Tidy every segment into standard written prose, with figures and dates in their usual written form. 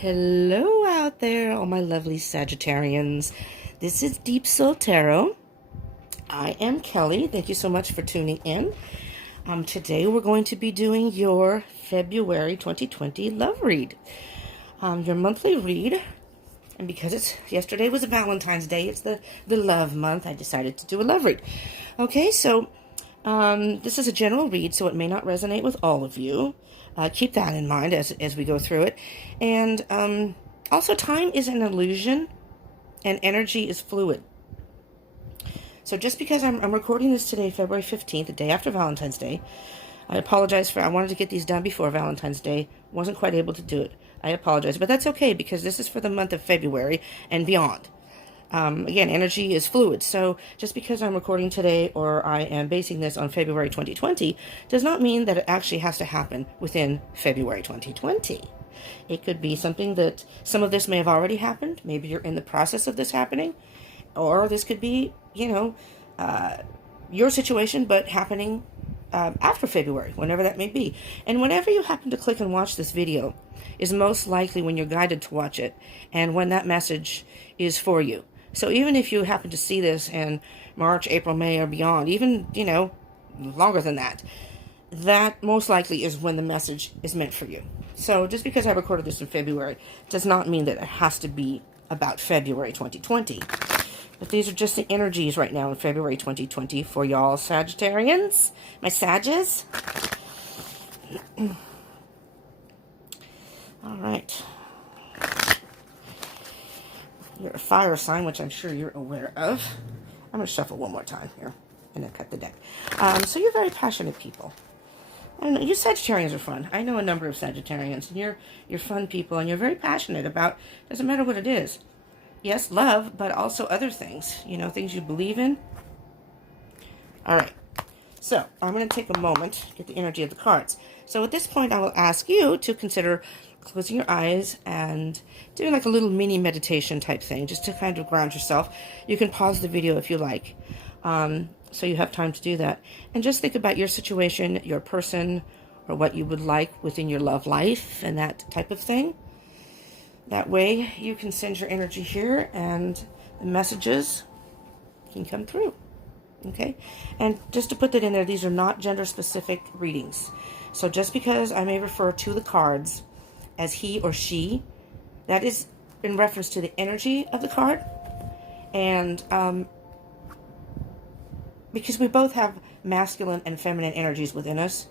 Hello out there, all my lovely Sagittarians. This is Deep Soul Tarot. I am Kelly. Thank you so much for tuning in. Today we're going to be doing your February 2020 love read. Your monthly read. And because yesterday was a Valentine's Day, it's the love month, I decided to do a love read. Okay, so this is a general read, so it may not resonate with all of you. Keep that in mind as we go through it. And also, time is an illusion, and energy is fluid. So just because I'm recording this today, February 15th, the day after Valentine's Day, I apologize I wanted to get these done before Valentine's Day. Wasn't quite able to do it. I apologize, but that's okay because this is for the month of February and beyond. Again, energy is fluid, so just because I'm recording today or I am basing this on February 2020 does not mean that it actually has to happen within February 2020. It could be something that some of this may have already happened. Maybe you're in the process of this happening, or this could be, your situation, but happening after February, whenever that may be. And whenever you happen to click and watch this video is most likely when you're guided to watch it and when that message is for you. So even if you happen to see this in March, April, May, or beyond, even, longer than that, that most likely is when the message is meant for you. So just because I recorded this in February does not mean that it has to be about February 2020. But these are just the energies right now in February 2020 for y'all Sagittarians, my Sages. All right. You're a fire sign, which I'm sure you're aware of. I'm going to shuffle one more time here and then cut the deck. So you're very passionate people. I don't know, you Sagittarians are fun. I know a number of Sagittarians, and you're fun people, and you're very passionate about, doesn't matter what it is. Yes, love, but also other things, things you believe in. All right. So I'm going to take a moment, get the energy of the cards. So at this point, I will ask you to consider closing your eyes and doing like a little mini meditation type thing, just to kind of ground yourself. You can pause the video if you like, so you have time to do that. And just think about your situation, your person, or what you would like within your love life and that type of thing. That way you can send your energy here and the messages can come through. Okay? And just to put that in there, these are not gender-specific readings. So just because I may refer to the cards as he or she, that is in reference to the energy of the card. And because we both have masculine and feminine energies within us,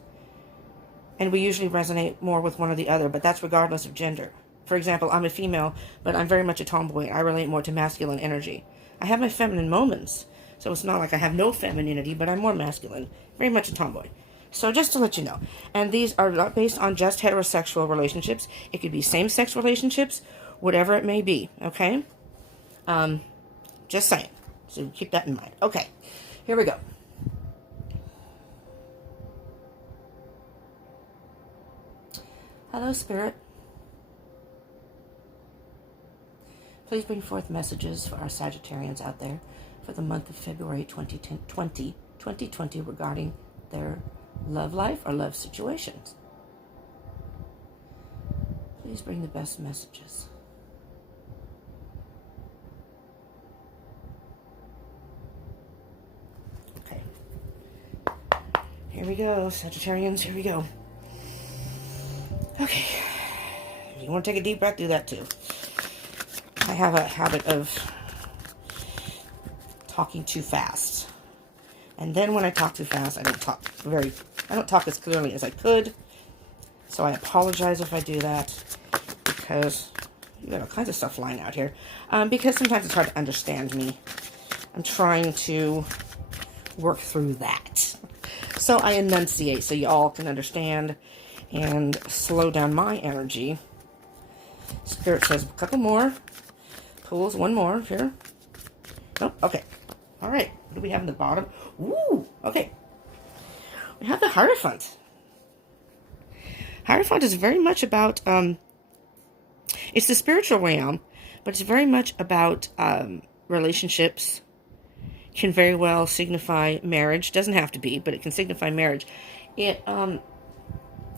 and we usually resonate more with one or the other, but that's regardless of gender. For example, I'm a female, but I'm very much a tomboy. I relate more to masculine energy. I have my feminine moments, so it's not like I have no femininity, but I'm more masculine, very much a tomboy. So just to let you know. And these are not based on just heterosexual relationships. It could be same-sex relationships, whatever it may be, okay? Just saying. So keep that in mind. Okay, here we go. Hello, Spirit. Please bring forth messages for our Sagittarians out there for the month of February 2020 regarding their love life or love situations. Please bring the best messages. Okay. Here we go, Sagittarians. Here we go. Okay. If you want to take a deep breath, do that too. I have a habit of talking too fast. And then when I talk too fast, I don't talk as clearly as I could. So I apologize if I do that, because you got all kinds of stuff flying out here. Because sometimes it's hard to understand me. I'm trying to work through that. So I enunciate so you all can understand and slow down my energy. Spirit says a couple more. Pulls one more here. Oh, okay. All right. What do we have in the bottom? Ooh, okay. We have the Hierophant. Hierophant is very much about, it's the spiritual realm, but it's very much about relationships. Can very well signify marriage. Doesn't have to be, but it can signify marriage. The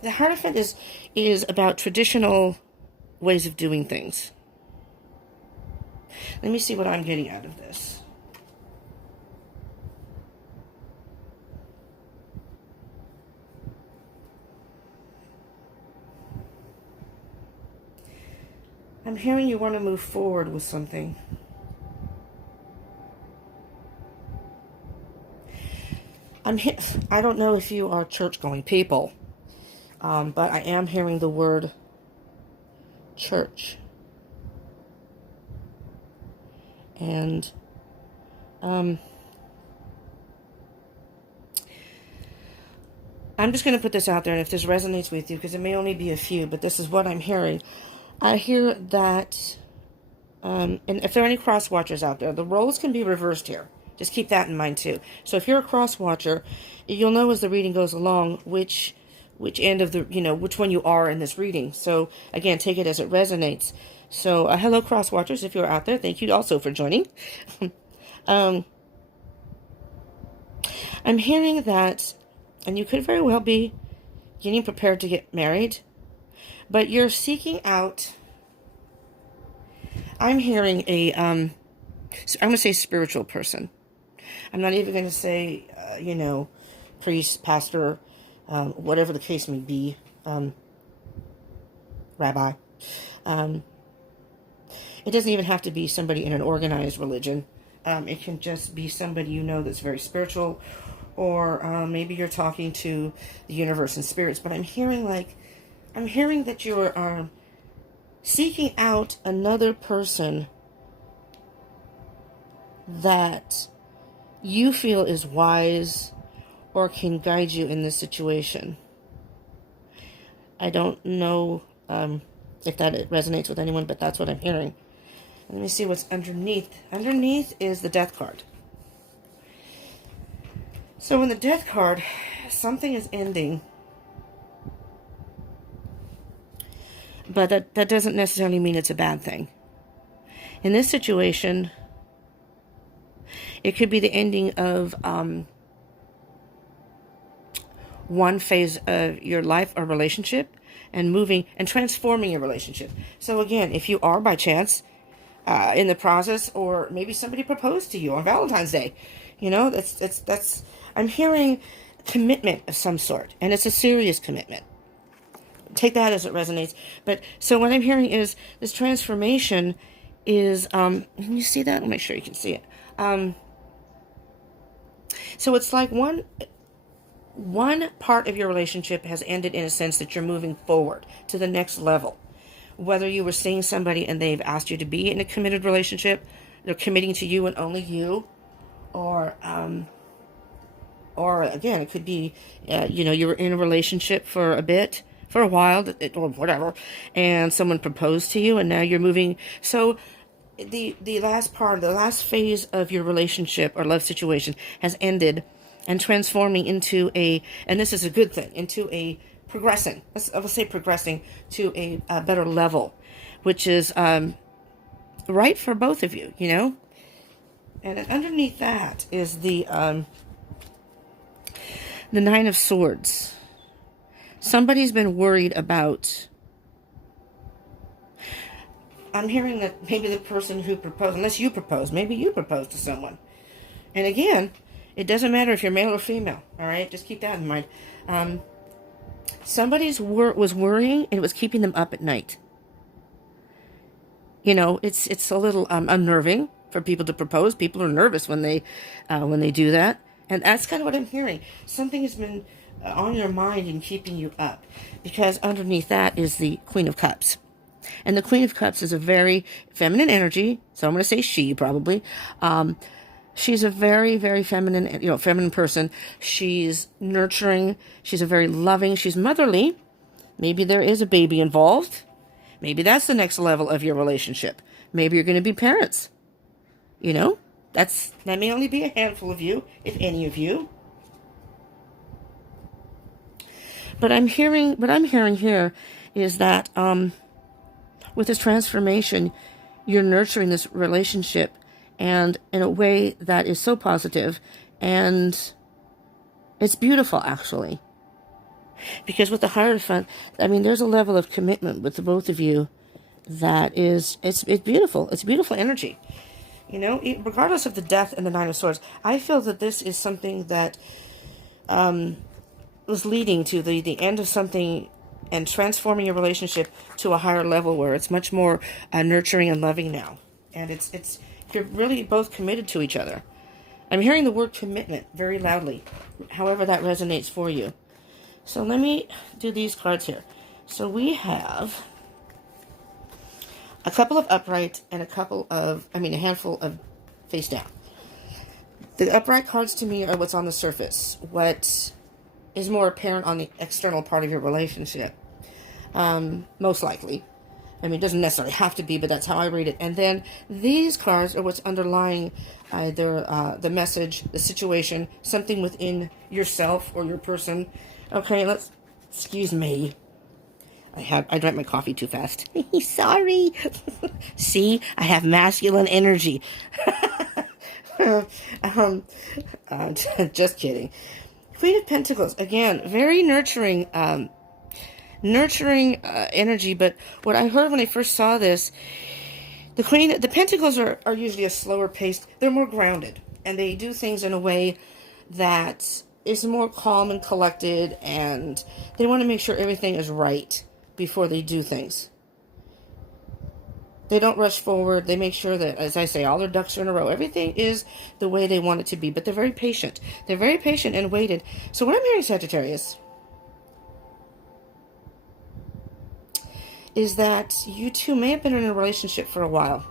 Hierophant is about traditional ways of doing things. Let me see what I'm getting out of this. I'm hearing you want to move forward with something. I don't know if you are church-going people, but I am hearing the word church. And I'm just going to put this out there, and if this resonates with you, because it may only be a few, but this is what I'm hearing. I hear that, and if there are any cross watchers out there, the roles can be reversed here. Just keep that in mind too. So if you're a cross watcher, you'll know as the reading goes along which end of the, which one you are in this reading. So again, take it as it resonates. So hello cross watchers, if you're out there, thank you also for joining. I'm hearing that, and you could very well be getting prepared to get married, but you're seeking out, I'm hearing I'm going to say spiritual person. I'm not even going to say, priest, pastor, whatever the case may be, rabbi. It doesn't even have to be somebody in an organized religion. It can just be somebody that's very spiritual, or maybe you're talking to the universe and spirits. But I'm hearing that you are seeking out another person that you feel is wise or can guide you in this situation. I don't know if that resonates with anyone, but that's what I'm hearing. Let me see what's underneath. Underneath is the Death card. So in the Death card, something is ending. But that doesn't necessarily mean it's a bad thing. In this situation, it could be the ending of one phase of your life or relationship and moving and transforming your relationship. So again, if you are by chance in the process, or maybe somebody proposed to you on Valentine's Day, that's I'm hearing commitment of some sort, and it's a serious commitment. Take that as it resonates. But so what I'm hearing is this transformation is, can you see that? I'll make sure you can see it. So it's like one part of your relationship has ended in a sense that you're moving forward to the next level. Whether you were seeing somebody and they've asked you to be in a committed relationship, they're committing to you and only you, or again, it could be, you were in a relationship for a while, or whatever, and someone proposed to you, and now you're moving. So the last phase of your relationship or love situation has ended, and transforming into and this is a good thing, into a progressing, I will say progressing to a better level, which is right for both of you, And underneath that is the Nine of Swords. Somebody's been worried about, I'm hearing that maybe the person who proposed, unless you propose, maybe you proposed to someone. And again, it doesn't matter if you're male or female, all right? Just keep that in mind. Somebody's was worrying, and it was keeping them up at night. It's a little unnerving for people to propose. People are nervous when they do that. And that's kind of what I'm hearing. Something has been on your mind and keeping you up, because underneath that is the Queen of Cups. And the Queen of Cups is a very feminine energy, so I'm going to say she probably. She's a very, very feminine, feminine person. She's nurturing. She's a very loving. She's motherly. Maybe there is a baby involved. Maybe that's the next level of your relationship. Maybe you're going to be parents. That may only be a handful of you, if any of you. But what I'm hearing here is that with this transformation, you're nurturing this relationship, and in a way that is so positive, and it's beautiful, actually. Because with the Hierophant, there's a level of commitment with the both of you that is, it's beautiful. It's beautiful energy. You know, regardless of the Death and the Nine of Swords, I feel that this is something that was leading to the end of something and transforming your relationship to a higher level where it's much more nurturing and loving now. And it's you're really both committed to each other. I'm hearing the word commitment very loudly, however that resonates for you. So let me do these cards here. So we have a couple of upright and a handful of face down. The upright cards to me are what's on the surface, what is more apparent on the external part of your relationship, most likely. I mean, it doesn't necessarily have to be, but that's how I read it. And then these cards are what's underlying either the message, the situation, something within yourself or your person. Okay, excuse me. I drank my coffee too fast. Sorry. See, I have masculine energy. Just kidding. Queen of Pentacles, again, very nurturing energy. But what I heard when I first saw this, the Pentacles are usually a slower paced. They're more grounded, and they do things in a way that is more calm and collected, and they want to make sure everything is right before they do things. They don't rush forward. They make sure that, as I say, all their ducks are in a row. Everything is the way they want it to be, but they're very patient. They're very patient and waited. So what I'm hearing, Sagittarius, is that you two may have been in a relationship for a while.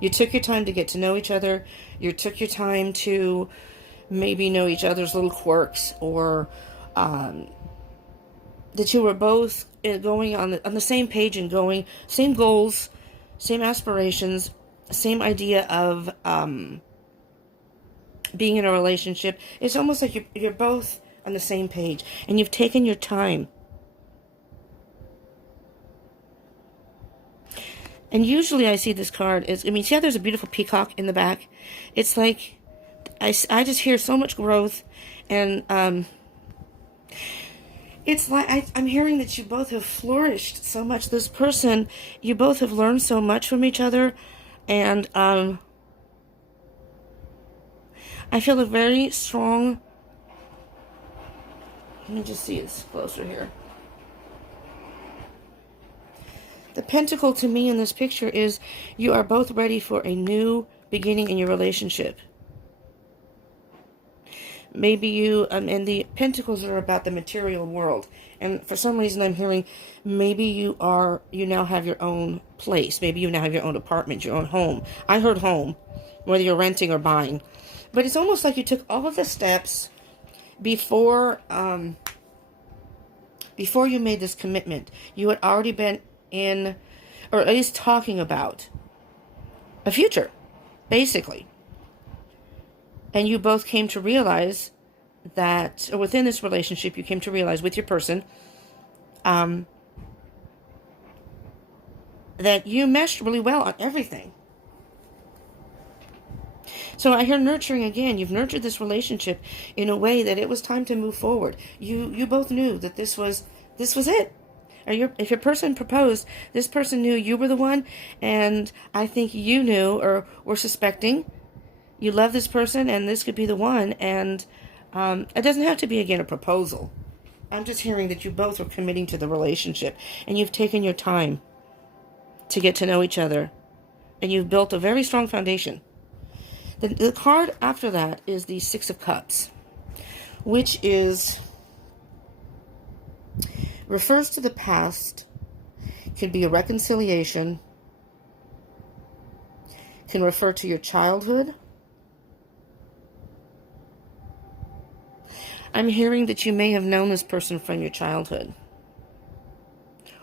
You took your time to get to know each other. You took your time to maybe know each other's little quirks, or that you were both going on the same page and going, same goals, same aspirations, same idea of being in a relationship. It's almost like you're both on the same page, and you've taken your time. And usually I see this card see how there's a beautiful peacock in the back? It's like, I just hear so much growth, and it's like I'm hearing that you both have flourished so much. This person, you both have learned so much from each other, and I feel a very strong. Let me just see this closer here. The Pentacle to me in this picture is you are both ready for a new beginning in your relationship. Maybe you, and the Pentacles are about the material world. And for some reason I'm hearing maybe you now have your own place. Maybe you now have your own apartment, your own home. I heard home, whether you're renting or buying. But it's almost like you took all of the steps before you made this commitment. You had already been in, or at least talking about a future, basically. And you both came to realize that, or within this relationship, you came to realize with your person that you meshed really well on everything. So I hear nurturing again. You've nurtured this relationship in a way that it was time to move forward. You both knew that this was it. Or if your person proposed, this person knew you were the one, and I think you knew or were suspecting you love this person, and this could be the one. And it doesn't have to be, again, a proposal. I'm just hearing that you both are committing to the relationship, and you've taken your time to get to know each other, and you've built a very strong foundation. The card after that is the Six of Cups, which refers to the past, could be a reconciliation, can refer to your childhood. I'm hearing that you may have known this person from your childhood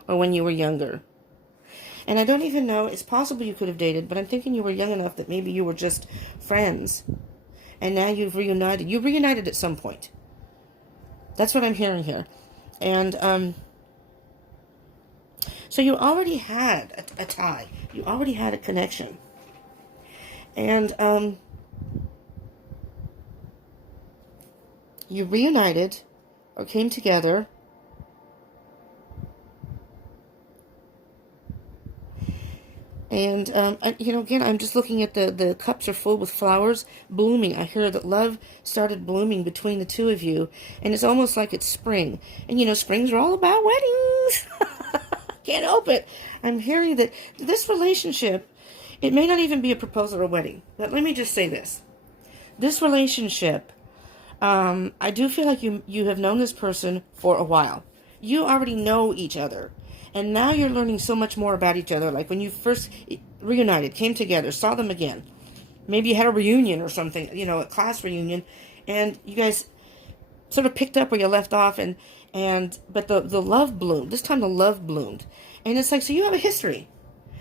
or when you were younger. And I don't even know, it's possible you could have dated, but I'm thinking you were young enough that maybe you were just friends. And now you've reunited. You reunited at some point. That's what I'm hearing here. And so you already had a tie. You already had a connection. And you reunited or came together And, again, I'm just looking at the cups are full with flowers blooming. I hear that love started blooming between the two of you. And it's almost like it's spring. And, springs are all about weddings. Can't help it. I'm hearing that this relationship, it may not even be a proposal or a wedding. But let me just say this. This relationship, I do feel like you have known this person for a while. You already know each other. And now you're learning so much more about each other. Like when you first reunited, came together, saw them again. Maybe you had a reunion or something, a class reunion. And you guys sort of picked up where you left off. But the love bloomed. This time the love bloomed. And it's like, so you have a history.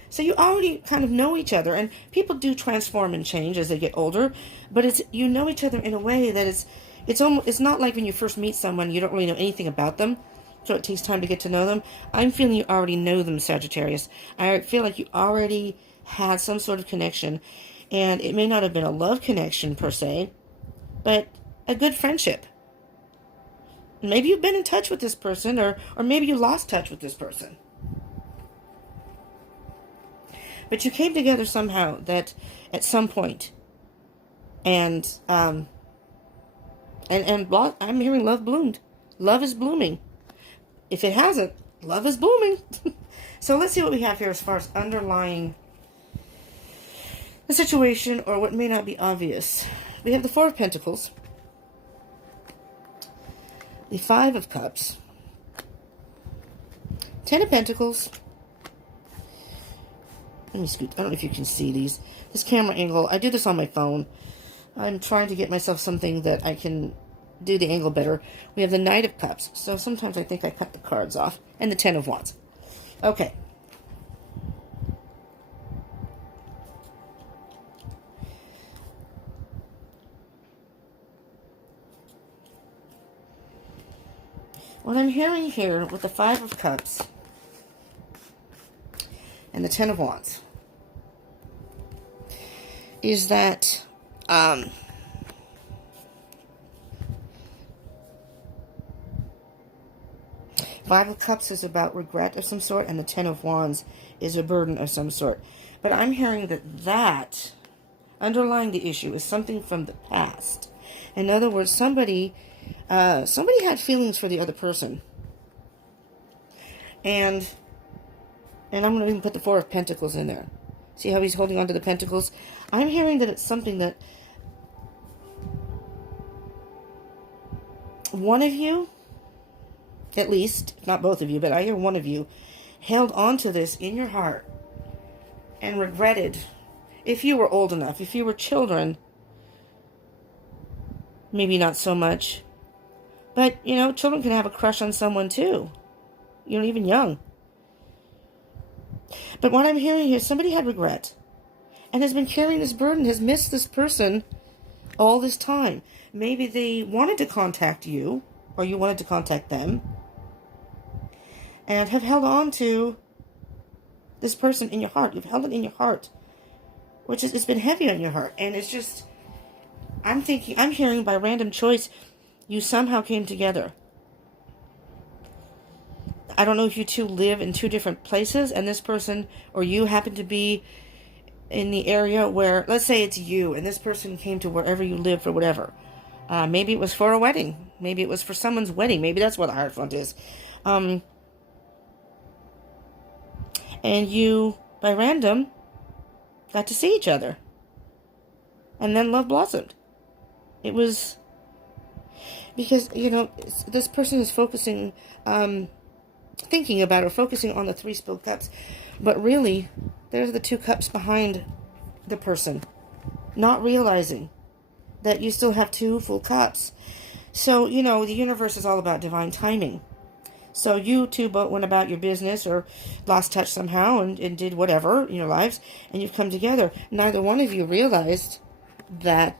So you already kind of know each other. And people do transform and change as they get older. But you know each other in a way that it's not like when you first meet someone, you don't really know anything about them. So it takes time to get to know them. I'm feeling you already know them, Sagittarius. I feel like you already had some sort of connection. And it may not have been a love connection per se, but a good friendship. Maybe you've been in touch with this person, or maybe you lost touch with this person. But you came together somehow that at some point. And I'm hearing love bloomed. Love is blooming. If it hasn't, love is blooming. So let's see what we have here as far as underlying the situation or what may not be obvious. We have the Four of Pentacles, the Five of Cups, Ten of Pentacles. Let me scoot. I don't know if you can see these. This camera angle, I do this on my phone. I'm trying to get myself something that I can do the angle better. We have the Knight of Cups. So sometimes I think I cut the cards off. And the Ten of Wands. Okay. What I'm hearing here with the Five of Cups and the Ten of Wands is that Five of Cups is about regret of some sort, and the Ten of Wands is a burden of some sort. But I'm hearing that underlying the issue is something from the past. In other words, somebody had feelings for the other person. And I'm going to even put the Four of Pentacles in there. See how he's holding on to the Pentacles? I'm hearing that it's something that one of you, at least, not both of you, but I hear one of you, held on to this in your heart and regretted. If you were old enough, if you were children, maybe not so much. But, children can have a crush on someone too. Even young. But what I'm hearing here, somebody had regret and has been carrying this burden, has missed this person all this time. Maybe they wanted to contact you, or you wanted to contact them, and have held on to this person in your heart. You've held it in your heart, which is, it's been heavy on your heart. And it's just, I'm hearing by random choice, you somehow came together. I don't know if you two live in two different places, and this person or you happen to be in the area where, let's say it's you, and this person came to wherever you live for whatever. Maybe it was for a wedding. Maybe it was for someone's wedding. Maybe that's what the Hierophant is. And you, by random, got to see each other. And then love blossomed. It was because, this person is focusing, thinking about or focusing on the three spilled cups. But really, there's the two cups behind the person. Not realizing that you still have two full cups. So, the universe is all about divine timing. So you two both went about your business or lost touch somehow and did whatever in your lives, and you've come together. Neither one of you realized that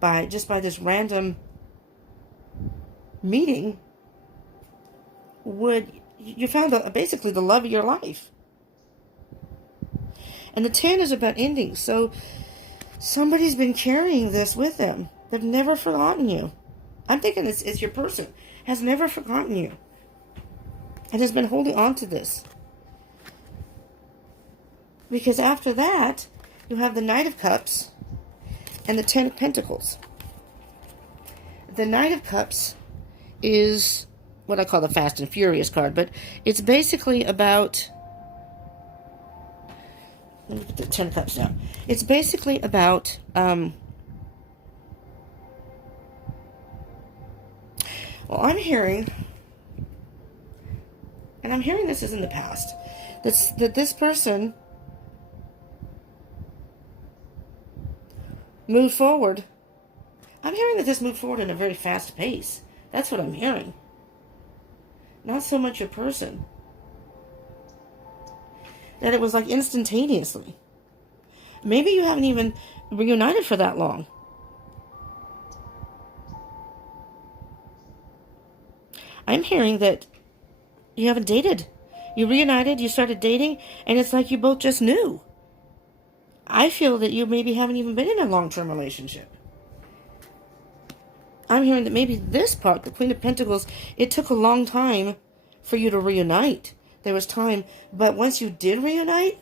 by this random meeting you found basically the love of your life. And the 10 is about endings. So somebody's been carrying this with them. They've never forgotten you. I'm thinking it's your person. Has never forgotten you. And has been holding on to this. Because after that, you have the Knight of Cups and the Ten of Pentacles. The Knight of Cups is what I call the Fast and Furious card, but it's basically about... Let me put the Ten of Cups down. It's basically about... well, I'm hearing... And I'm hearing this is in the past. That this person moved forward. I'm hearing that this moved forward in a very fast pace. That's what I'm hearing. Not so much your person. That it was like instantaneously. Maybe you haven't even reunited for that long. I'm hearing that you haven't dated. You reunited, you started dating, and it's like you both just knew. I feel that you maybe haven't even been in a long-term relationship. I'm hearing that maybe this part, the Queen of Pentacles, it took a long time for you to reunite. There was time, but once you did reunite,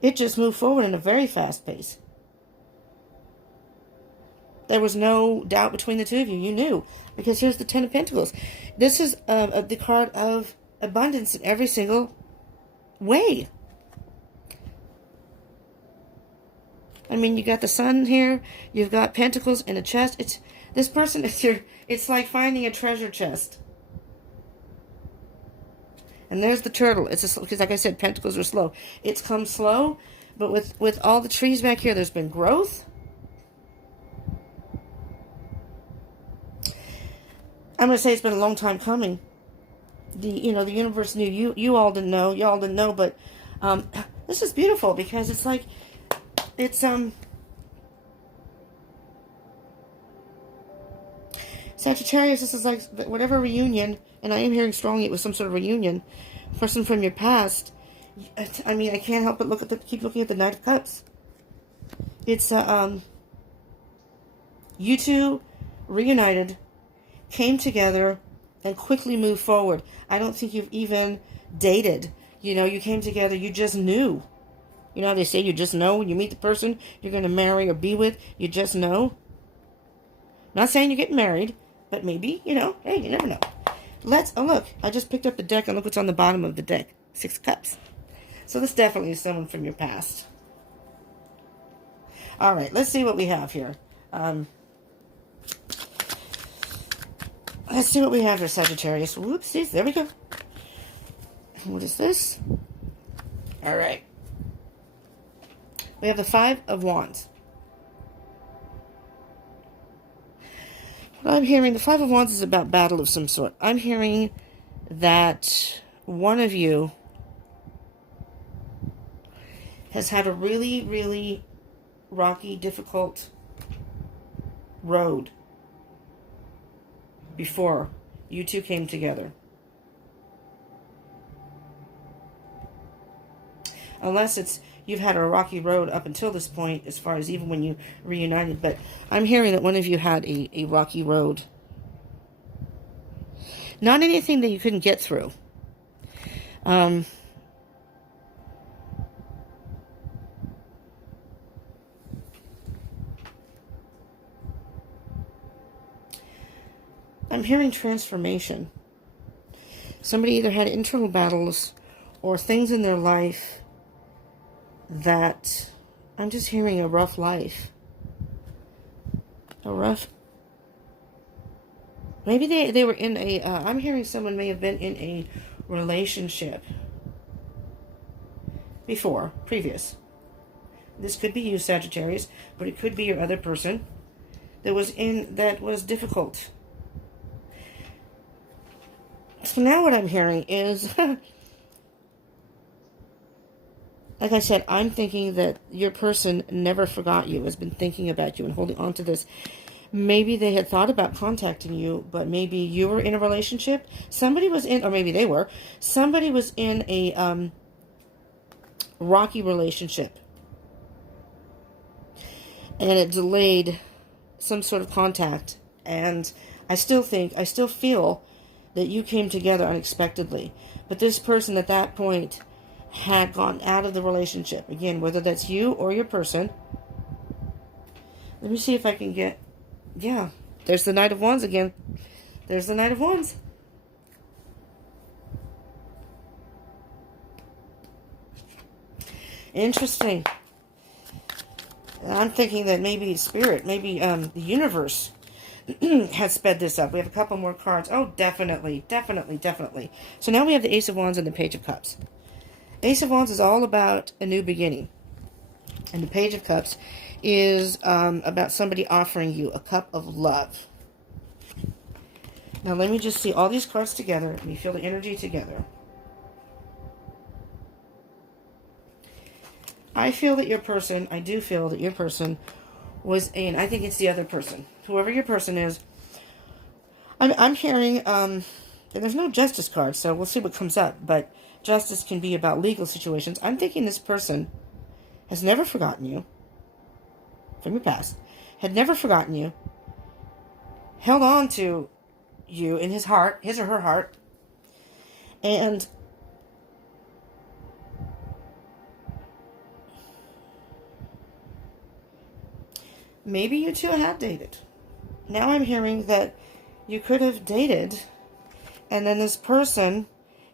it just moved forward in a very fast pace. There was no doubt between the two of you. You knew. Because here's the Ten of Pentacles. This is the card of abundance in every single way. I mean, you got the Sun here. You've got Pentacles in a chest. This person is your... It's like finding a treasure chest. And there's the Turtle. Because like I said, Pentacles are slow. It's come slow. But with all the trees back here, there's been growth. I'm going to say it's been a long time coming. The universe knew. You all didn't know. Y'all didn't know. But this is beautiful because it's like... It's, Sagittarius, this is like whatever reunion, and I am hearing strongly it was some sort of reunion. Person from your past. I mean, I can't help but keep looking at the Knight of Cups. It's, you two reunited, came together, and quickly moved forward. I don't think you've even dated. You came together, you just knew. You know how they say you just know when you meet the person you're going to marry or be with? You just know. Not saying you get married, but maybe, hey, you never know. Look, I just picked up the deck and look what's on the bottom of the deck. Six of Cups. So this definitely is someone from your past. All right, let's see what we have here. Let's see what we have here, Sagittarius. Whoopsies, there we go. What is this? All right. We have the Five of Wands. What I'm hearing, the Five of Wands is about battle of some sort. I'm hearing that one of you has had a really, really rocky, difficult road before you two came together. Unless you've had a rocky road up until this point, as far as even when you reunited. But I'm hearing that one of you had a rocky road. Not anything that you couldn't get through. I'm hearing transformation. Somebody either had internal battles or things in their life that I'm just hearing a rough life. Maybe they were in a, I'm hearing someone may have been in a relationship previous. This could be you, Sagittarius, but it could be your other person that was difficult. So now what I'm hearing is, like I said, I'm thinking that your person never forgot you, has been thinking about you and holding on to this. Maybe they had thought about contacting you, but maybe you were in a relationship. Somebody was in, or maybe they were, somebody was in a rocky relationship. And it delayed some sort of contact. And I still feel that you came together unexpectedly. But this person at that point had gone out of the relationship. Again, whether that's you or your person. Let me see if I can get... Yeah, there's the Knight of Wands again. There's the Knight of Wands. Interesting. I'm thinking that maybe Spirit, maybe the universe has sped this up. We have a couple more cards. Oh, definitely, definitely, definitely. So now we have the Ace of Wands and the Page of Cups. Ace of Wands is all about a new beginning. And the Page of Cups is about somebody offering you a cup of love. Now let me just see all these cards together. Let me feel the energy together. I feel that your person, I do feel that your person was in, I think it's the other person. Whoever your person is. I'm hearing, and there's no Justice card, so we'll see what comes up. But Justice can be about legal situations. I'm thinking this person has never forgotten you from your past. Had never forgotten you. Held on to you in his heart, his or her heart. And maybe you two have dated. Now I'm hearing that you could have dated, and then this person,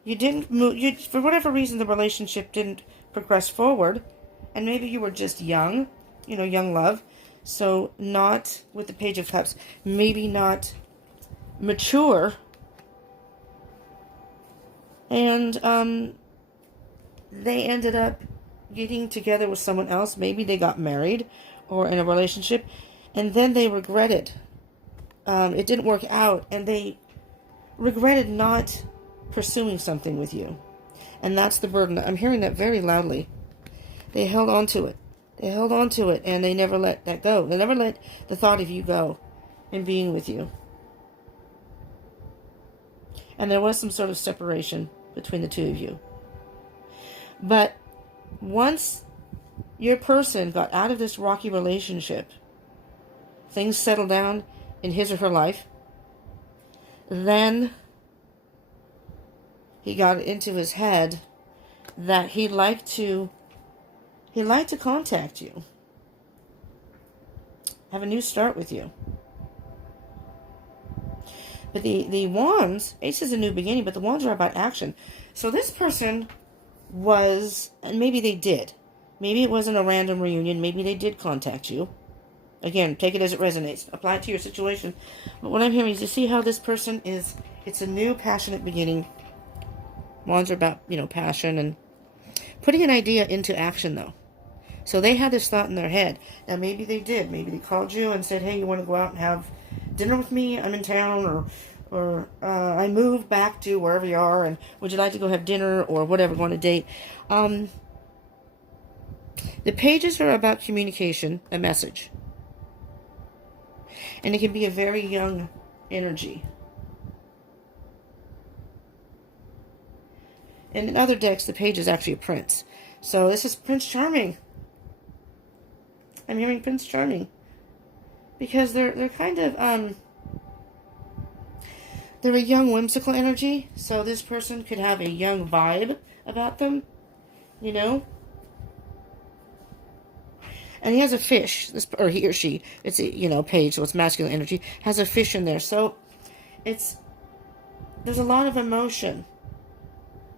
you didn't move, for whatever reason the relationship didn't progress forward, and maybe you were just young, you know, young love, so not with the Page of Cups, maybe not mature, and they ended up getting together with someone else. Maybe they got married or in a relationship, and then they regretted. It didn't work out, and they regretted not pursuing something with you. And that's the burden. I'm hearing that very loudly. They held on to it. They held on to it, and they never let that go. They never let the thought of you go and being with you. And there was some sort of separation between the two of you. But once your person got out of this rocky relationship, things settled down in his or her life, then he got into his head that he'd like to contact you, have a new start with you. But the wands, Ace is a new beginning, but the wands are about action. So this person was, and maybe they did, maybe it wasn't a random reunion, maybe they did contact you. Again, take it as it resonates. Apply it to your situation. But what I'm hearing is, you see how this person is, it's a new passionate beginning. Wands are about, you know, passion and putting an idea into action, though. So they had this thought in their head. Now, maybe they did. Maybe they called you and said, hey, you want to go out and have dinner with me? I'm in town, or I moved back to wherever you are, and would you like to go have dinner, or whatever, go on a date? The pages are about communication, a message. And it can be a very young energy. And in other decks, the page is actually a prince. So this is Prince Charming. I'm hearing Prince Charming. Because they're kind of, they're a young whimsical energy. So this person could have a young vibe about them, you know. And he has a fish, or he or she, it's a, you know, page, so it's masculine energy, has a fish in there. So there's a lot of emotion.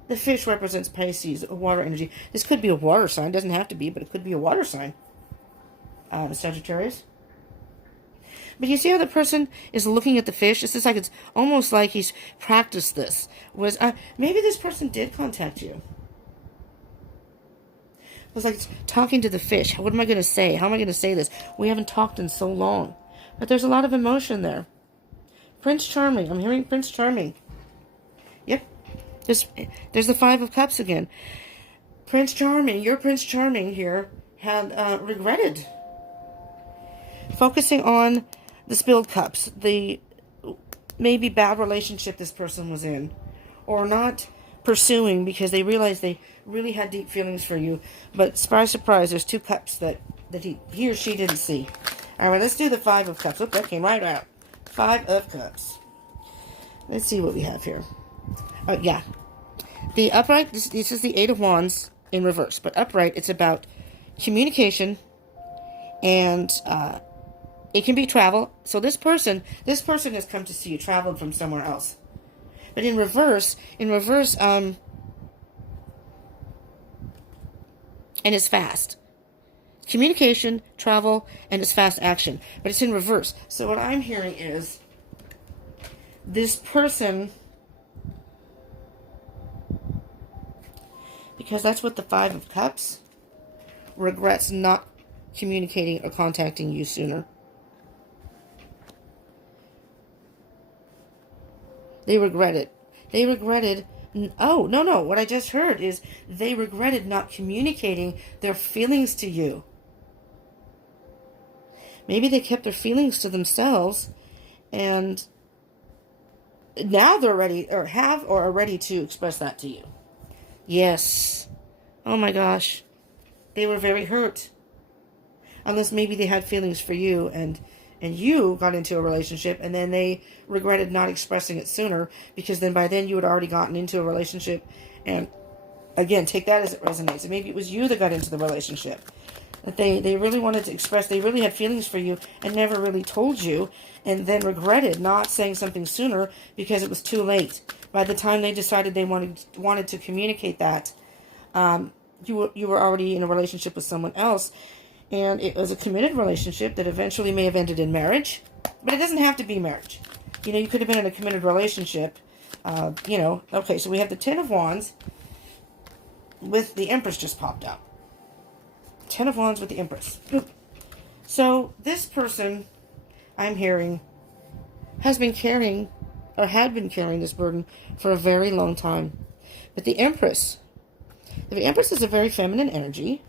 The fish represents Pisces, a water energy. This could be a water sign, doesn't have to be, but it could be a water sign. Sagittarius. But you see how the person is looking at the fish? It's just like, it's almost like he's practiced this. Whereas, maybe this person did contact you. It was like talking to the fish. What am I going to say? How am I going to say this? We haven't talked in so long. But there's a lot of emotion there. Prince Charming. I'm hearing Prince Charming. Yep. There's the Five of Cups again. Prince Charming, your Prince Charming here, had regretted focusing on the spilled cups, the maybe bad relationship this person was in, or not pursuing because they realized they really had deep feelings for you. But surprise, surprise, there's two cups that he or she didn't see. All right, let's do the Five of Cups. Oh, that came right out. Five of Cups. Let's see what we have here. Oh, yeah. The upright, this is the Eight of Wands. in reverse. But upright, it's about communication, and it can be travel. So this person has come to see you, traveled from somewhere else. But in reverse, and it's fast. Communication, travel, and it's fast action. But it's in reverse. So what I'm hearing is this person, because that's what the Five of Cups, regrets not communicating or contacting you sooner. They regret it. They regretted, oh, no. What I just heard is they regretted not communicating their feelings to you. Maybe they kept their feelings to themselves, and now they're ready, or are ready to express that to you. Yes. Oh my gosh. They were very hurt. Unless maybe they had feelings for you, and you got into a relationship, and then they regretted not expressing it sooner, because then by then you had already gotten into a relationship. And again, take that as it resonates. And maybe it was you that got into the relationship. That they really wanted to express, they really had feelings for you and never really told you, and then regretted not saying something sooner because it was too late. By the time they decided they wanted to communicate that, you were already in a relationship with someone else, and it was a committed relationship that eventually may have ended in marriage, but it doesn't have to be marriage. You know, you could have been in a committed relationship. Okay, so we have the Ten of Wands with the Empress just popped out. Ten of Wands with the Empress. So this person, I'm hearing, has been carrying, or had been carrying this burden for a very long time. But the Empress is a very feminine energy,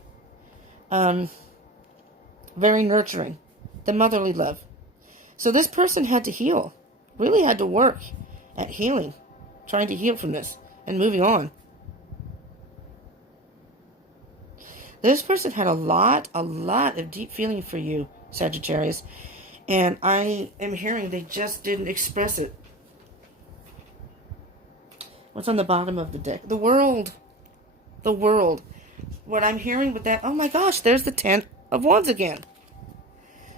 very nurturing, the motherly love. So this person had to heal, really had to work at healing, trying to heal from this and moving on. This person had a lot of deep feeling for you, Sagittarius, and I am hearing they just didn't express it. What's on the bottom of the deck? The World. The World. What I'm hearing with that, oh my gosh, there's the Ten of Wands again.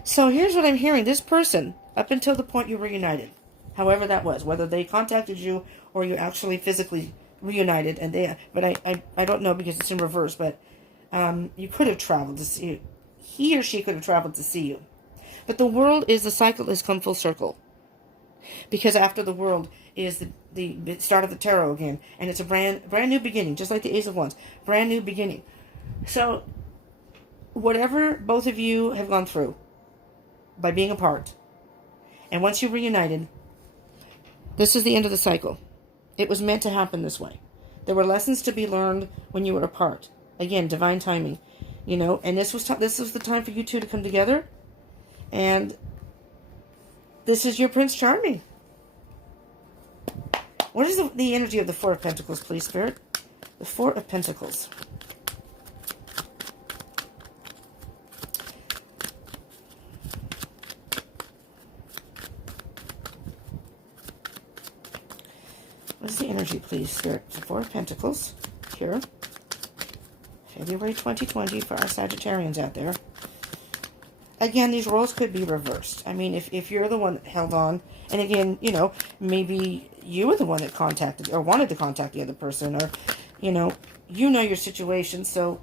So here's what I'm hearing. This person, up until the point you were reunited, however that was, whether they contacted you or you actually physically reunited, but I don't know because it's in reverse, but you could have traveled to see you. He or she could have traveled to see you. But the World is, the cycle has come full circle. Because after the World is the start of the tarot again. And it's a brand new beginning, just like the Ace of Wands. Brand new beginning. So, whatever both of you have gone through by being apart, and once you reunited, this is the end of the cycle. It was meant to happen this way. There were lessons to be learned when you were apart. Again, divine timing, and this was the time for you two to come together, and this is your Prince Charming. What is the energy of the Four of Pentacles, please, Spirit? The Four of Pentacles. What is the energy, please, Spirit? The Four of Pentacles here. February 2020 for our Sagittarians out there. Again, these roles could be reversed. I mean, if you're the one that held on, and again, maybe you were the one that contacted or wanted to contact the other person, or, your situation. So,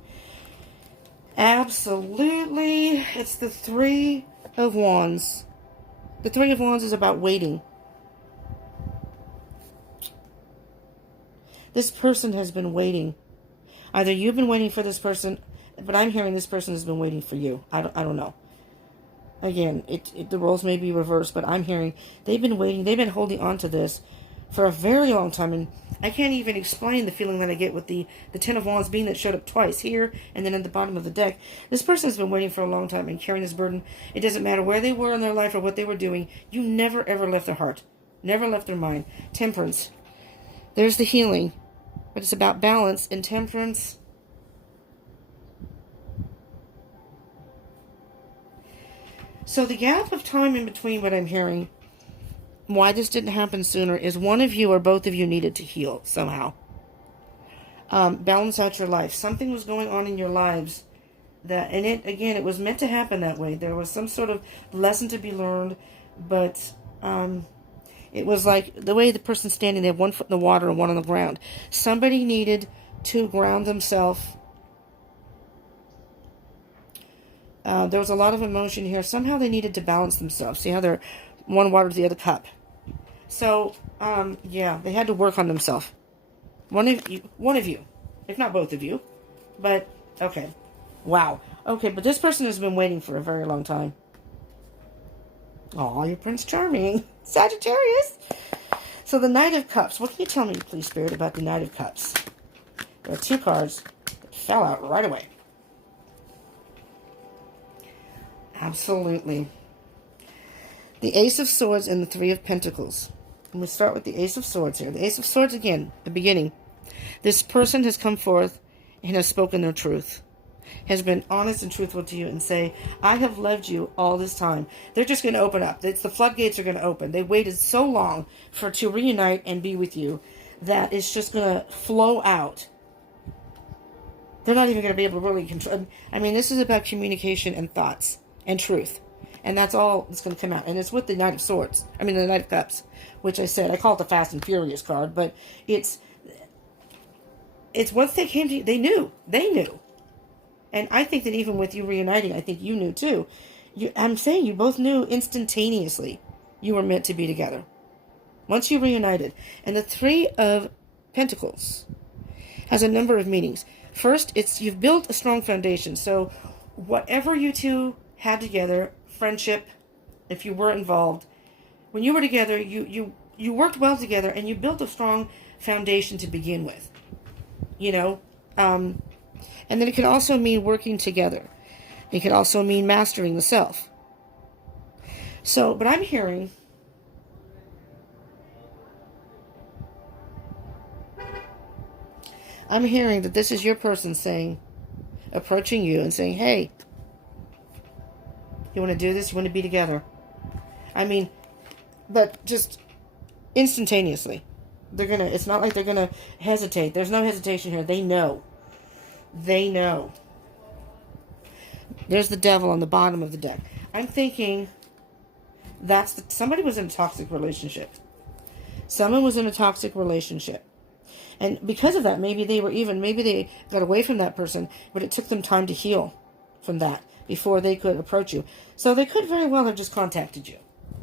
absolutely, it's the Three of Wands. The Three of Wands is about waiting. This person has been waiting. Either you've been waiting for this person, but I'm hearing this person has been waiting for you. I don't know. Again, the roles may be reversed, but I'm hearing they've been waiting. They've been holding on to this for a very long time, and I can't even explain the feeling that I get with the Ten of Wands being that showed up twice here and then at the bottom of the deck. This person has been waiting for a long time and carrying this burden. It doesn't matter where they were in their life or what they were doing. You never, ever left their heart. Never left their mind. Temperance. There's the healing. But it's about balance and temperance. So the gap of time in between what I'm hearing, why this didn't happen sooner, is one of you or both of you needed to heal somehow. balance out your life. Something was going on in your lives and it was meant to happen that way. There was some sort of lesson to be learned, but it was like the way the person's standing, they have one foot in the water and one on the ground. Somebody needed to ground themselves. There was a lot of emotion here. Somehow they needed to balance themselves. See how they're one water to the other cup. So, yeah, they had to work on themselves. One of you, if not both of you. But, okay. Wow. Okay, but this person has been waiting for a very long time. Aw, you're Prince Charming. Sagittarius. So the Knight of Cups. What can you tell me, please, Spirit, about the Knight of Cups? There are two cards that fell out right away. Absolutely. The Ace of Swords and the Three of Pentacles. And we start with the Ace of Swords here. The Ace of Swords, again, the beginning. This person has come forth and has spoken their truth. Has been honest and truthful to you and say, I have loved you all this time. They're just going to open up. The floodgates are going to open. They waited so long to reunite and be with you that it's just going to flow out. They're not even going to be able to really control. I mean, this is about communication and thoughts and truth. And that's all that's going to come out. And it's with the Knight of Swords. I mean, the Knight of Cups. Which I said, I call it the Fast and Furious card. But it's once they came to you, they knew. They knew. And I think that even with you reuniting, I think you knew too. I'm saying you both knew instantaneously you were meant to be together. Once you reunited. And the Three of Pentacles has a number of meanings. First, you've built a strong foundation. So whatever you two had together, friendship, if you were involved, when you were together, you worked well together and you built a strong foundation to begin with. You know, and then it can also mean working together. It can also mean mastering the self. So, but I'm hearing that this is your person approaching you and saying, hey, you want to do this? You want to be together? I mean, but just instantaneously. It's not like they're gonna hesitate. There's no hesitation here. They know. They know. There's the Devil on the bottom of the deck. I'm thinking somebody was in a toxic relationship. Someone was in a toxic relationship. And because of that, maybe they got away from that person, but it took them time to heal from that before they could approach you. So they could very well have just contacted you.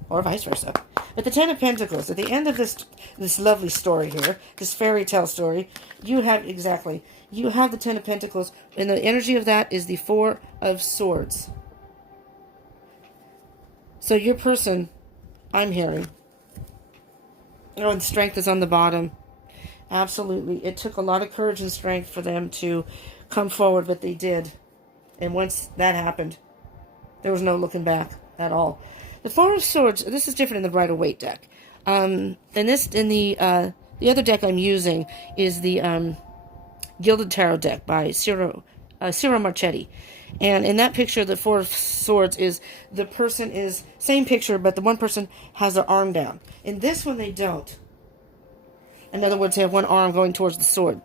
Or vice versa. But the Ten of Pentacles, at the end of this lovely story here, this fairy tale story, you have the Ten of Pentacles, and the energy of that is the Four of Swords. So your person, I'm hearing, and strength is on the bottom. Absolutely. It took a lot of courage and strength for them to come forward, but they did. And once that happened, there was no looking back at all. The Four of Swords, this is different in the Rider-Waite deck. And the other deck I'm using is the Gilded Tarot deck by Ciro Marchetti. And in that picture, the Four of Swords is, the person is, same picture, but the one person has their arm down. In this one, they don't. In other words, they have one arm going towards the sword.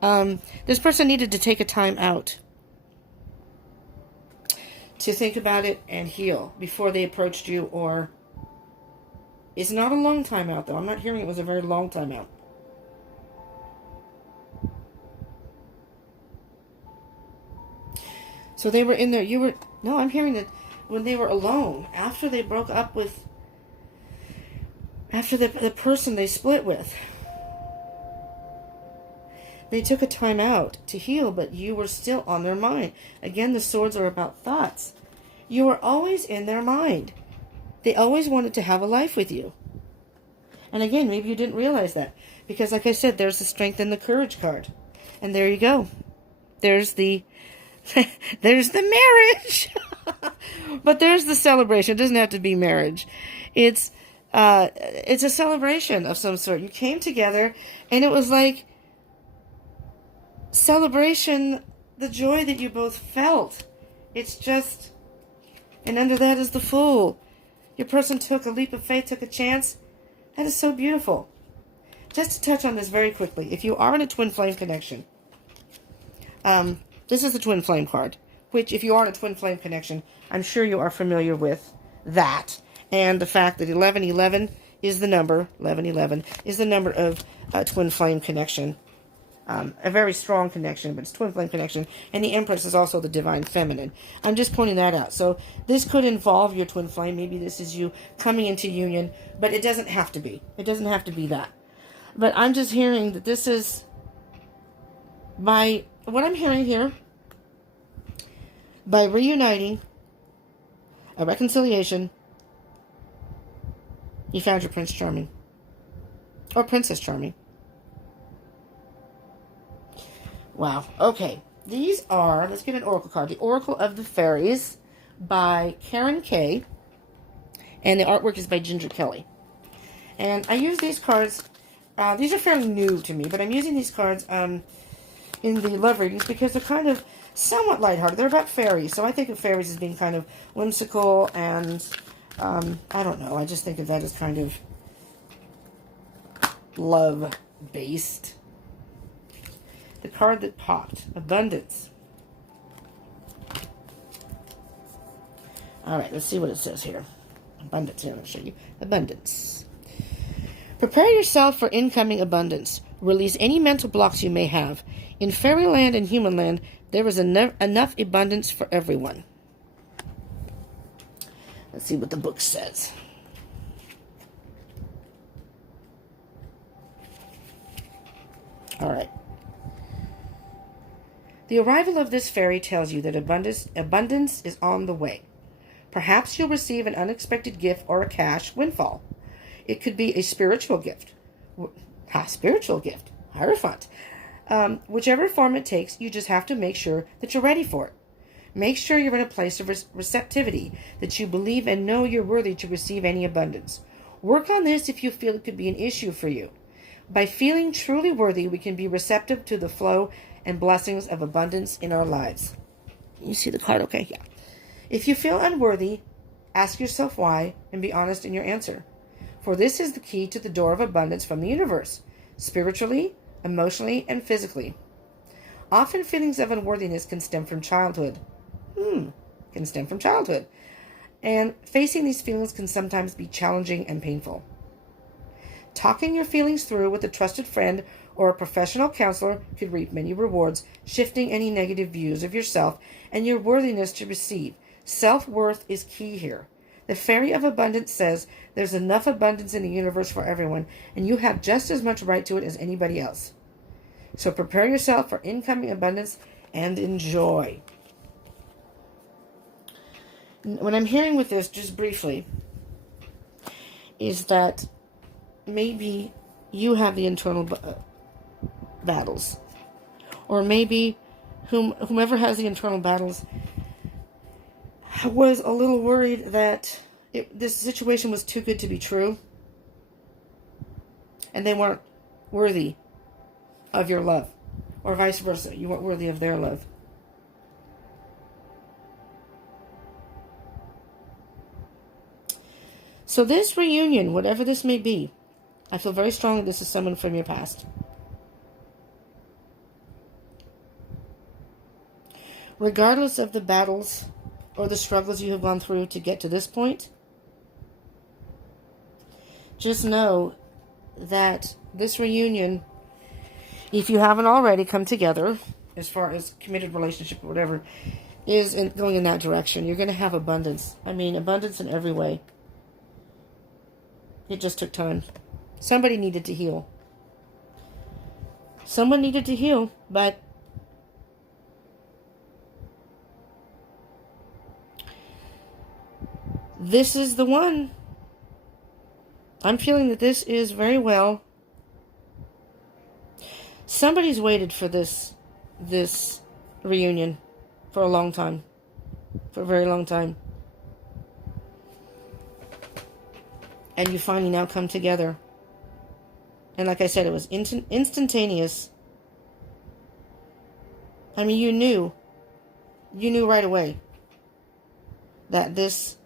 This person needed to take a time out to think about it and heal before they approached you, or it's not a long time out, though. I'm not hearing it was a very long time out. So they were in there, no, I'm hearing that when they were alone, after they broke up with, after the person they split with, they took a time out to heal, but you were still on their mind. Again, the swords are about thoughts. You were always in their mind. They always wanted to have a life with you. And again, maybe you didn't realize that. Because like I said, there's the strength and the courage card. And there you go. There's the there's the marriage. But there's the celebration. It doesn't have to be marriage. It's a celebration of some sort. You came together and it was like celebration, the joy that you both felt. It's just, and under that is the Fool. Your person took a leap of faith, took a chance. That is so beautiful. Just to touch on this very quickly, if you are in a twin flame connection, This is the twin flame card, which if you are in a twin flame connection, I'm sure you are familiar with that. And the fact that 1111 is the number, 1111 is the number of a twin flame connection. A very strong connection, but it's twin flame connection. And the Empress is also the divine feminine. I'm just pointing that out. So this could involve your twin flame. Maybe this is you coming into union, but it doesn't have to be. It doesn't have to be that. But I'm just hearing that this is, by what I'm hearing here, by reuniting, a reconciliation, you found your Prince Charming. Or Princess Charming. Wow. Okay. These are, let's get an oracle card. The Oracle of the Fairies by Karen Kay. And the artwork is by Ginger Kelly. And I use these cards, these are fairly new to me, but I'm using these cards in the love readings because they're kind of somewhat lighthearted. They're about fairies, so I think of fairies as being kind of whimsical and, I don't know, I just think of that as kind of love-based. The card that popped, Abundance. Alright, let's see what it says here. Abundance, here, I'll show you. Abundance. Prepare yourself for incoming abundance. Release any mental blocks you may have. In fairyland and human land, there is enough abundance for everyone. Let's see what the book says. Alright. The arrival of this fairy tells you that abundance is on the way. Perhaps you'll receive an unexpected gift or a cash windfall. It could be a spiritual gift. Hierophant. Whichever form it takes, you just have to make sure that you're ready for it. Make sure you're in a place of receptivity, that you believe and know you're worthy to receive any abundance. Work on this if you feel it could be an issue for you. By feeling truly worthy, we can be receptive to the flow and blessings of abundance in our lives. You see the card? Okay, yeah. If you feel unworthy, ask yourself why and be honest in your answer. For this is the key to the door of abundance from the universe, spiritually, emotionally, and physically. Often feelings of unworthiness can stem from childhood. And facing these feelings can sometimes be challenging and painful. Talking your feelings through with a trusted friend or a professional counselor could reap many rewards, shifting any negative views of yourself and your worthiness to receive. Self-worth is key here. The Fairy of Abundance says there's enough abundance in the universe for everyone, and you have just as much right to it as anybody else. So prepare yourself for incoming abundance and enjoy. What I'm hearing with this, just briefly, is that maybe you have the internal battles. Or maybe whomever has the internal battles was a little worried that this situation was too good to be true. And they weren't worthy of your love. Or vice versa. You weren't worthy of their love. So this reunion, whatever this may be, I feel very strongly this is someone from your past. Regardless of the battles or the struggles you have gone through to get to this point, just know that this reunion, if you haven't already come together, as far as committed relationship or whatever, is going in that direction. You're going to have abundance. I mean, abundance in every way. It just took time. Somebody needed to heal. Someone needed to heal, but this is the one. I'm feeling that this is very well. Somebody's waited for this reunion for a long time. For a very long time. And you finally now come together. And like I said, it was instantaneous. I mean, you knew right away that this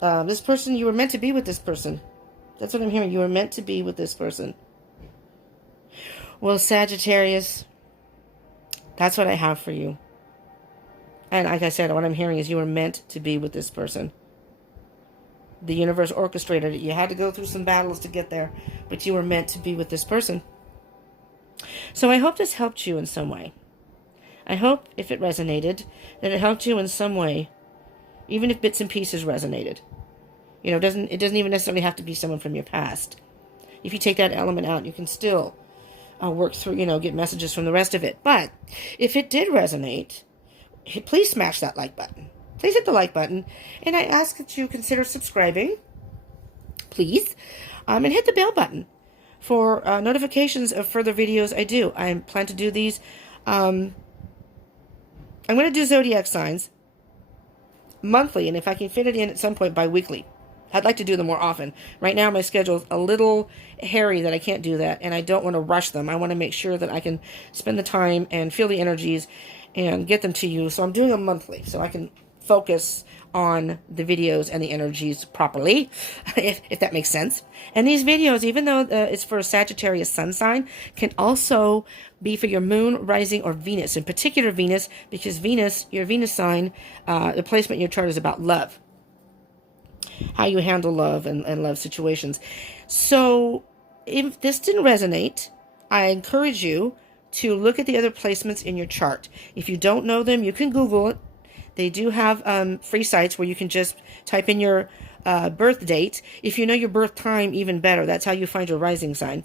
person, you were meant to be with this person. That's what I'm hearing. You were meant to be with this person. Well, Sagittarius, That's what I have for you. And like I said, what I'm hearing is you were meant to be with this person. The universe orchestrated it. You had to go through some battles to get there, but you were meant to be with this person. So I hope this helped you in some way. I hope if it resonated, that it helped you in some way, even if bits and pieces resonated. You know, it doesn't even necessarily have to be someone from your past. If you take that element out, you can still work through, get messages from the rest of it. But if it did resonate, please smash that like button. Please hit the like button. And I ask that you consider subscribing, please, and hit the bell button for notifications of further videos I do. I plan to do these. I'm going to do zodiac signs monthly, and if I can fit it in at some point, bi-weekly. I'd like to do them more often. Right now, my schedule's a little hairy that I can't do that, and I don't want to rush them. I want to make sure that I can spend the time and feel the energies and get them to you. So I'm doing them monthly, so I can focus on the videos and the energies properly, if that makes sense. And these videos, even though it's for a Sagittarius sun sign, can also be for your moon, rising, or Venus. In particular, Venus, because Venus, your Venus sign, the placement in your chart is about love. How you handle love and love situations. So if this didn't resonate, I encourage you to look at the other placements in your chart. If you don't know them, you can Google it. They do have free sites where you can just type in your birth date. If you know your birth time, even better. That's how you find your rising sign.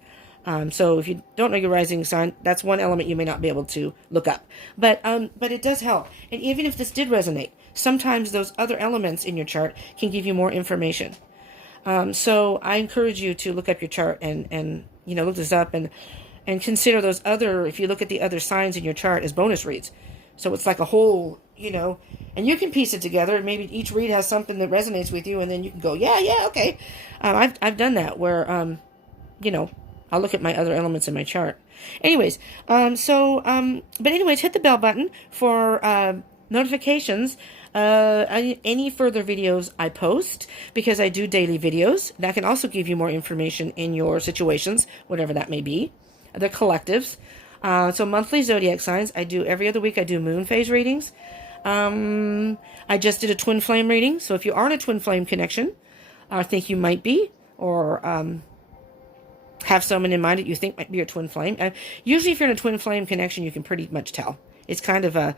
So if you don't know your rising sign, that's one element you may not be able to look up. But it does help. And even if this did resonate, sometimes those other elements in your chart can give you more information. So I encourage you to look up your chart and look this up and consider those other, if you look at the other signs in your chart as bonus reads. So it's like a whole, and you can piece it together. Maybe each read has something that resonates with you, and then you can go, yeah, okay. I've done that where, I'll look at my other elements in my chart. Anyways, but anyways, hit the bell button for notifications. Any further videos I post, because I do daily videos. That can also give you more information in your situations, whatever that may be. They're collectives. So monthly zodiac signs. I do every other week. I do moon phase readings. I just did a twin flame reading. So if you are in a twin flame connection, or think you might be, or have someone in mind that you think might be your twin flame. Usually if you're in a twin flame connection, you can pretty much tell. It's kind of a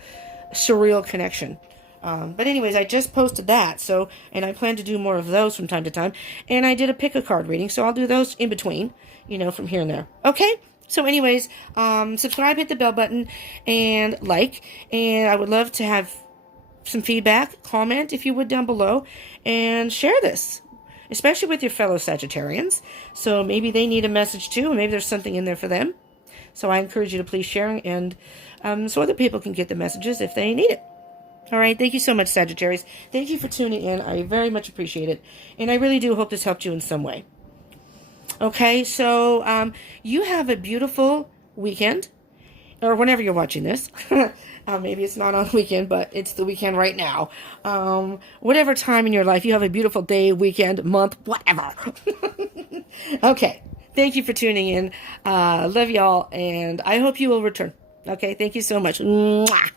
surreal connection. But anyways, I just posted that. And I plan to do more of those from time to time. And I did a pick a card reading. So I'll do those in between, from here and there. Okay? So anyways, subscribe, hit the bell button, and like. And I would love to have some feedback, comment if you would down below, and share this, especially with your fellow Sagittarians. So maybe they need a message too, and maybe there's something in there for them. So I encourage you to please share, and so other people can get the messages if they need it. All right, thank you so much, Sagittarius. Thank you for tuning in. I very much appreciate it, and I really do hope this helped you in some way. Okay, so you have a beautiful weekend, or whenever you're watching this. Maybe it's not on the weekend, but it's the weekend right now. Whatever time in your life, you have a beautiful day, weekend, month, whatever. Okay, thank you for tuning in. Love y'all, and I hope you will return. Okay, thank you so much. Mwah.